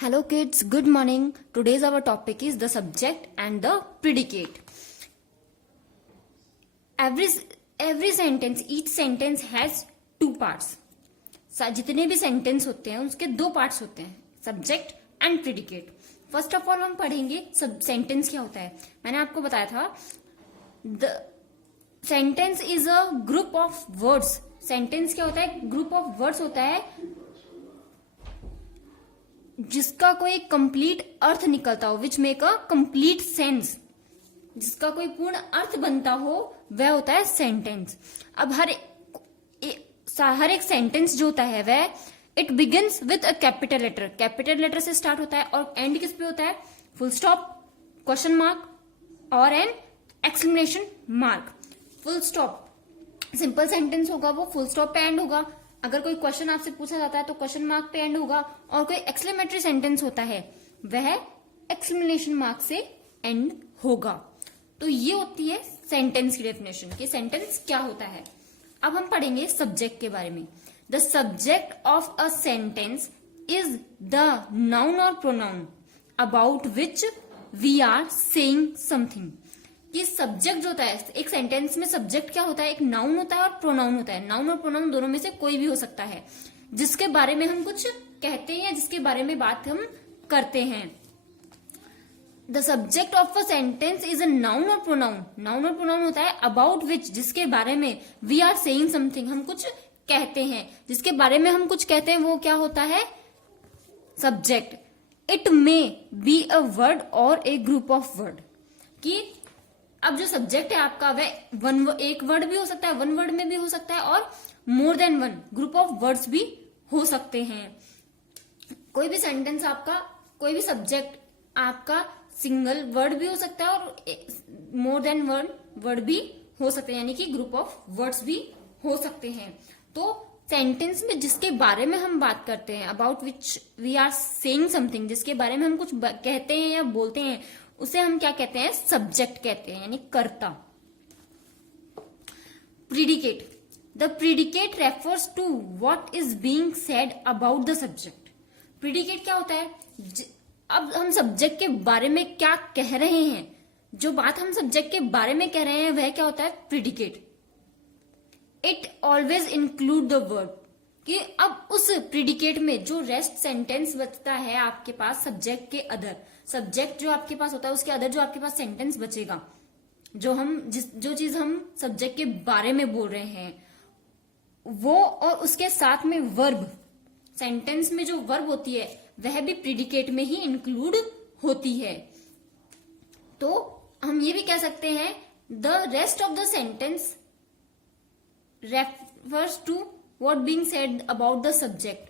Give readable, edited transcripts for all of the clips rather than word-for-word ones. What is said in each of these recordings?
Hello kids, good morning. Today's our topic is the subject and the predicate. Every sentence, each sentence has two parts. जितने भी sentence होते हैं उसके दो parts होते हैं, subject and predicate. First of all हम पढ़ेंगे सेंटेंस क्या होता है. मैंने आपको बताया था the sentence is a group of words. Sentence क्या होता है? ग्रुप ऑफ वर्ड्स होता है जिसका कोई कंप्लीट अर्थ निकलता हो, which make a complete sense. जिसका कोई पूर्ण अर्थ बनता हो वह होता है सेंटेंस. अब हर एक सेंटेंस जो होता है वह it begins with a capital letter. Capital letter से स्टार्ट होता है और एंड किस पे होता है? फुल स्टॉप, क्वेश्चन मार्क और an exclamation mark. Full stop simple sentence होगा, वो फुल स्टॉप पे एंड होगा. अगर कोई क्वेश्चन आपसे पूछा जाता है तो क्वेश्चन मार्क पे एंड होगा. और कोई एक्सक्लेमेटरी सेंटेंस होता है वह एक्सक्लेमेशन मार्क से एंड होगा. तो ये होती है सेंटेंस की डेफिनेशन कि सेंटेंस क्या होता है. अब हम पढ़ेंगे सब्जेक्ट के बारे में. The subject of a sentence is the noun और pronoun about which we are saying something. कि सब्जेक्ट जो होता है एक सेंटेंस में, सब्जेक्ट क्या होता है? एक नाउन होता है और प्रोनाउन होता है. नाउन और प्रोनाउन दोनों में से कोई भी हो सकता है जिसके बारे में हम कुछ कहते हैं या जिसके बारे में बात हम करते हैं. The subject of a sentence is a noun और प्रोनाउन. नाउन और प्रोनाउन होता है अबाउट विच, जिसके बारे में वी आर सेइंग समथिंग, हम कुछ कहते हैं. जिसके बारे में हम कुछ कहते हैं वो क्या होता है? Subject. It may be a word और ए ग्रुप ऑफ वर्ड. कि अब जो सब्जेक्ट है आपका वह एक वर्ड भी हो सकता है, वन वर्ड में भी हो सकता है और more than one group of words भी हो सकते हैं. कोई भी सेंटेंस आपका, कोई भी सब्जेक्ट आपका सिंगल वर्ड भी हो सकता है और मोर देन वन वर्ड भी हो सकते हैं, यानी कि ग्रुप ऑफ वर्ड्स भी हो सकते हैं. तो सेंटेंस में जिसके बारे में हम बात करते हैं, about which we are saying something, जिसके बारे में हम कुछ कहते हैं या बोलते हैं, उसे हम क्या कहते हैं? सब्जेक्ट कहते हैं, यानी कर्ता. Predicate. The predicate refers to what is being said about the subject. Predicate क्या होता है? अब हम सब्जेक्ट के बारे में क्या कह रहे हैं, जो बात हम सब्जेक्ट के बारे में कह रहे हैं वह क्या होता है? Predicate. It always include the verb. कि अब उस प्रिडिकेट में जो रेस्ट सेंटेंस बचता है आपके पास सब्जेक्ट के अदर, सब्जेक्ट जो आपके पास होता है उसके अदर जो आपके पास सेंटेंस बचेगा, जो चीज हम सब्जेक्ट के बारे में बोल रहे हैं वो, और उसके साथ में वर्ब, सेंटेंस में जो वर्ब होती है वह भी प्रिडिकेट में ही इंक्लूड होती है. तो हम ये भी कह सकते हैं the rest of the sentence refers to what being said about the subject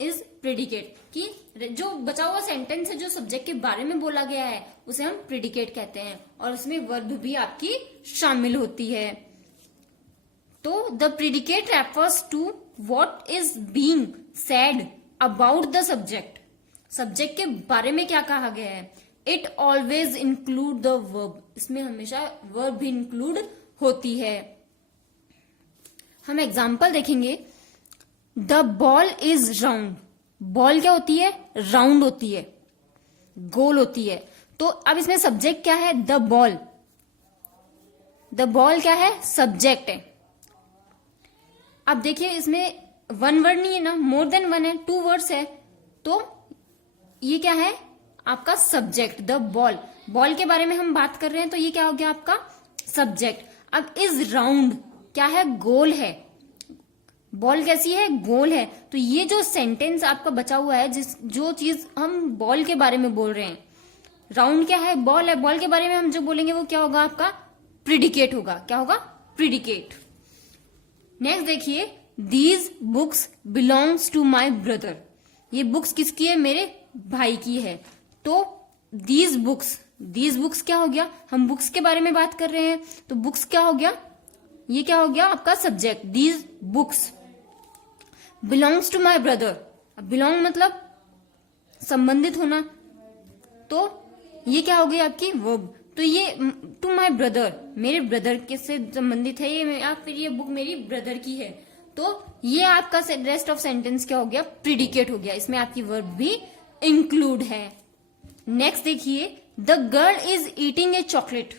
is predicate. कि जो बचा हुआ सेंटेंस है जो सब्जेक्ट के बारे में बोला गया है उसे हम प्रिडिकेट कहते हैं और उसमें वर्ब भी आपकी शामिल होती है. तो the predicate refers to what is being said about the subject. Subject के बारे में क्या कहा गया है? It always include the verb. इसमें हमेशा वर्ब भी इंक्लूड होती है. हम एग्जाम्पल देखेंगे. The ball is round. Ball क्या होती है? राउंड होती है, गोल होती है. तो अब इसमें सब्जेक्ट क्या है? The ball. द बॉल क्या है? सब्जेक्ट है. अब देखिए इसमें वन वर्ड नहीं है ना, मोर देन वन है, टू वर्ड्स है. तो ये क्या है? आपका सब्जेक्ट. द बॉल, बॉल के बारे में हम बात कर रहे हैं तो ये क्या हो गया? आपका सब्जेक्ट. अब इज राउंड क्या है? गोल है. बॉल कैसी है? गोल है. तो ये जो सेंटेंस आपका बचा हुआ है, जो चीज हम बॉल के बारे में बोल रहे हैं, राउंड क्या है? बॉल है. बॉल के बारे में हम जो बोलेंगे वो क्या होगा? आपका प्रिडिकेट होगा. क्या होगा? प्रिडिकेट. नेक्स्ट देखिए, these books belongs to my brother. ये बुक्स किसकी है? मेरे भाई की है. तो दीज बुक्स क्या हो गया? हम बुक्स के बारे में बात कर रहे हैं तो बुक्स क्या हो गया? ये क्या हो गया? आपका subject. These books belongs to my brother. Belong मतलब संबंधित होना, तो ये क्या हो गई? आपकी वर्ब. तो ये टू माई ब्रदर, मेरे ब्रदर के से संबंधित है ये, या फिर ये बुक मेरी ब्रदर की है. तो ये आपका रेस्ट ऑफ सेंटेंस क्या हो गया? प्रिडिकेट हो गया. इसमें आपकी वर्ब भी इंक्लूड है। नेक्स्ट देखिए, the girl is eating A chocolate.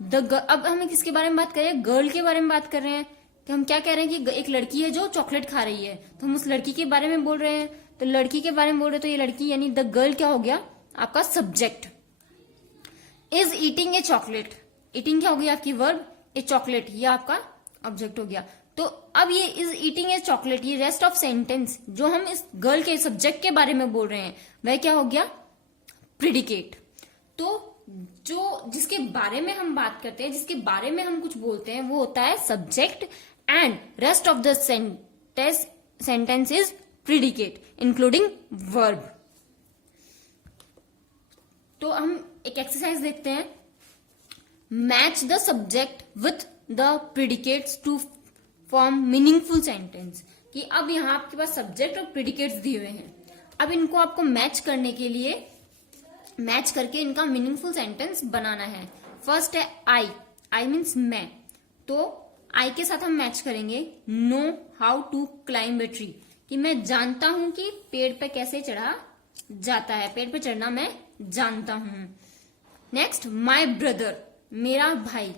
अब हम किसके बारे में बात कर रहे हैं? गर्ल के बारे में बात कर रहे हैं। कि हम क्या कह रहे हैं कि एक लड़की है जो चॉकलेट खा रही है, तो हम उस लड़की के बारे में बोल रहे हैं। तो लड़की के बारे में बोल रहे हैं, तो ये लड़की यानी द गर्ल क्या हो गया? आपका subject. Is eating A chocolate, eating क्या हो गई आपकी? वर्ब। ए चॉकलेट ये आपका ऑब्जेक्ट हो गया। तो अब ये इज ईटिंग ए चॉकलेट, ये रेस्ट ऑफ सेंटेंस जो हम इस गर्ल के सब्जेक्ट के बारे में बोल रहे हैं वह क्या हो गया? प्रिडिकेट। तो जो जिसके बारे में हम बात करते हैं, जिसके बारे में हम कुछ बोलते हैं, वो होता है subject and rest of the sentence is predicate including verb. तो हम एक एक्सरसाइज देखते हैं, match the subject with the predicates to form meaningful sentence. कि अब यहाँ आपके पास सब्जेक्ट और प्रिडिकेट्स दिए हुए हैं, अब इनको आपको मैच करने के लिए मैच करके इनका मीनिंगफुल सेंटेंस बनाना है। फर्स्ट है आई मीन्स मैं, तो आई के साथ हम मैच करेंगे know how to climb a tree, कि मैं जानता हूं कि पेड़ पे कैसे चढ़ा जाता है, पेड़ पे चढ़ना मैं जानता हूं। नेक्स्ट, माई ब्रदर मेरा भाई,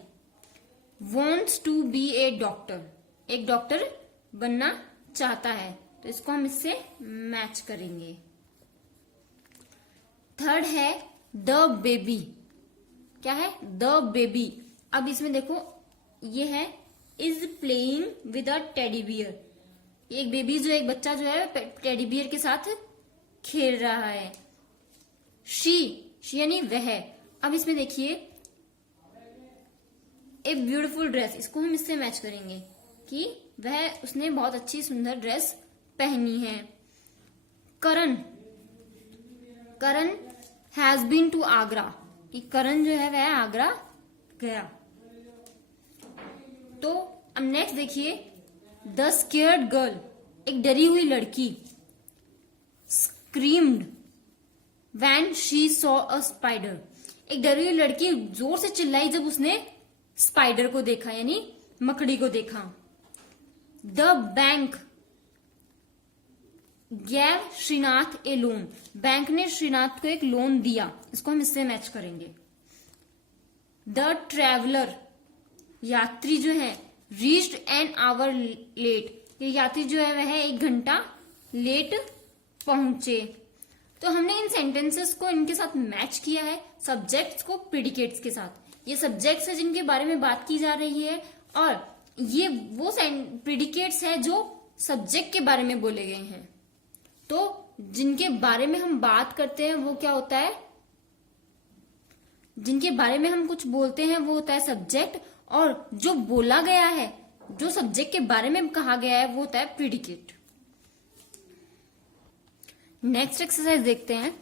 wants to be a doctor, एक डॉक्टर बनना चाहता है, तो इसको हम इससे मैच करेंगे। थर्ड है द बेबी, क्या है? The baby. अब इसमें देखो ये है is playing with a teddy bear, एक बेबी जो एक बच्चा जो है टेडी बियर के साथ खेल रहा है। शी यानी वह। अब इसमें देखिए ए ब्यूटीफुल ड्रेस, इसको हम इससे मैच करेंगे कि वह उसने बहुत अच्छी सुंदर ड्रेस पहनी है। करण हैज बीन टू आगरा, कि करण जो है वह आगरा गया। तो अब नेक्स्ट देखिए, द स्केयर्ड गर्ल, एक डरी हुई लड़की, screamed when she saw a spider, एक डरी हुई लड़की जोर से चिल्लाई जब उसने स्पाइडर को देखा, यानी मकड़ी को देखा। The bank gave Shrinath a loan, bank ने श्रीनाथ को एक लोन दिया, इसको हम इससे मैच करेंगे। द ट्रेवलर यात्री जो है, रीच्ड एन आवर लेट, ये यात्री जो है वह 1 घंटा लेट पहुंचे। तो हमने इन सेंटेंसेस को इनके साथ मैच किया है, सब्जेक्ट्स को प्रिडिकेट्स के साथ। ये सब्जेक्ट्स है जिनके बारे में बात की जा रही है, और ये वो प्रिडिकेट्स है जो सब्जेक्ट के बारे में बोले गए हैं। तो जिनके बारे में हम बात करते हैं वो क्या होता है? जिनके बारे में हम कुछ बोलते हैं वो होता है सब्जेक्ट, और जो बोला गया है, जो सब्जेक्ट के बारे में कहा गया है, वो होता है प्रिडिकेट। नेक्स्ट एक्सरसाइज देखते हैं,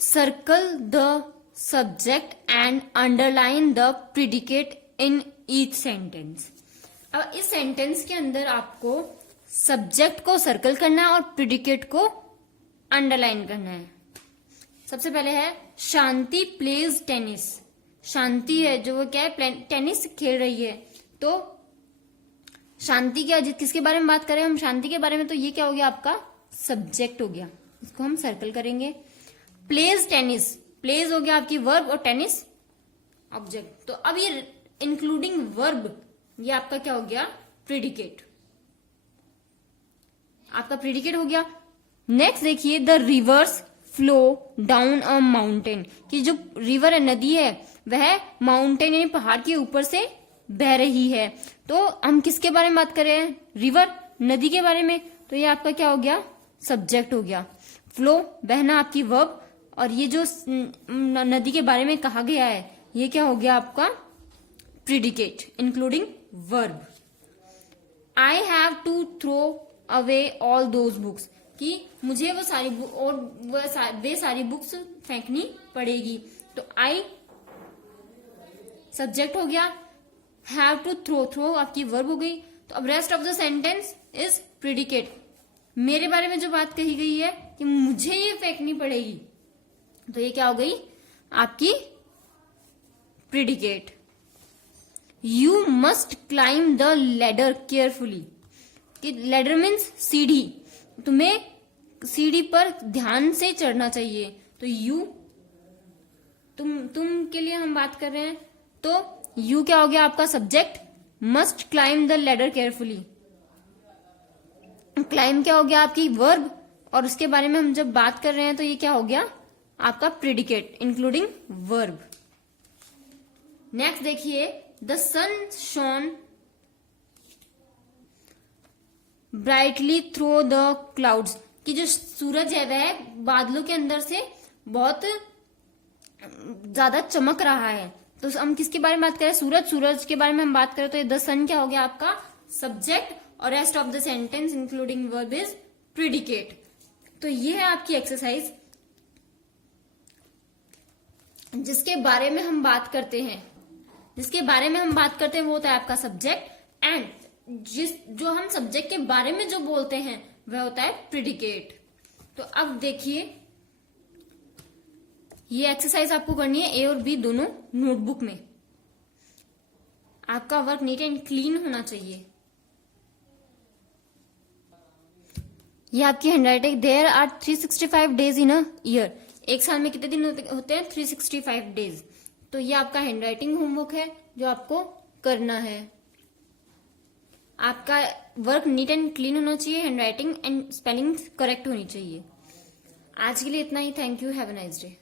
circle the subject and underline the predicate in each sentence. अब इस सेंटेंस के अंदर आपको सब्जेक्ट को सर्कल करना है और प्रिडिकेट को अंडरलाइन करना है। सबसे पहले है शांति प्लेज टेनिस, शांति है जो वो क्या है? टेनिस खेल रही है। तो शांति क्या, किसके बारे में बात करें हम? शांति के बारे में। तो ये क्या हो गया? आपका सब्जेक्ट हो गया, इसको हम सर्कल करेंगे। प्लेज टेनिस, प्लेज हो गया आपकी वर्ब और टेनिस ऑब्जेक्ट। तो अब ये इंक्लूडिंग वर्ब, ये आपका क्या हो गया? प्रिडिकेट, आपका प्रिडिकेट हो गया। नेक्स्ट देखिए, the reverse flow down a mountain, कि जो रिवर है, नदी है, वह माउंटेन यानी पहाड़ के ऊपर से बह रही है। तो हम किसके बारे में बात कर रहे हैं? रिवर, नदी के बारे में। तो ये आपका क्या हो गया? सब्जेक्ट हो गया। फ्लो बहना आपकी वर्ब, और ये जो नदी के बारे में कहा गया है ये क्या हो गया? आपका predicate including verb. I have to throw away all those books, कि मुझे वो सारी और वे सारी बुक्स फेंकनी पड़ेगी। तो आई सब्जेक्ट हो गया, हैव टू थ्रो आपकी वर्ब हो गई। तो अब rest of the sentence is predicate, मेरे बारे में जो बात कही गई है कि मुझे ये फेंकनी पड़ेगी, तो ये क्या हो गई? आपकी predicate. You must climb the ladder carefully, कि लैडर मीन्स सीढ़ी, तुम्हें सीढ़ी पर ध्यान से चढ़ना चाहिए। तो यू, तुम के लिए हम बात कर रहे हैं, तो यू क्या हो गया आपका subject, must climb the ladder carefully. Climb क्या हो गया आपकी वर्ब, और उसके बारे में हम जब बात कर रहे हैं तो ये क्या हो गया आपका प्रेडिकेट इंक्लूडिंग वर्ब। नेक्स्ट देखिए, the sun shone brightly through the clouds, कि जो सूरज है वह बादलों के अंदर से बहुत ज्यादा चमक रहा है। तो हम किसके बारे में बात करें, सूरज के बारे में हम बात करें तो ये द सन क्या हो गया आपका सब्जेक्ट, और rest of the sentence including verb is predicate. तो ये है आपकी एक्सरसाइज जिसके बारे में हम बात करते हैं, वो होता है आपका सब्जेक्ट, एंड जो हम सब्जेक्ट के बारे में जो बोलते हैं वह होता है प्रेडिकेट। तो अब देखिए, ये एक्सरसाइज आपको करनी है ए और बी दोनों नोटबुक में। आपका वर्क नीट एंड क्लीन होना चाहिए। ये आपकी handwriting, there are 365 days in a year, एक साल में कितने दिन होते हैं 365 डेज। तो ये आपका हैंडराइटिंग होमवर्क है जो आपको करना है। आपका वर्क नीट एंड क्लीन होना चाहिए, हैंडराइटिंग एंड स्पेलिंग करेक्ट होनी चाहिए। आज के लिए इतना ही। Thank you, have a nice day.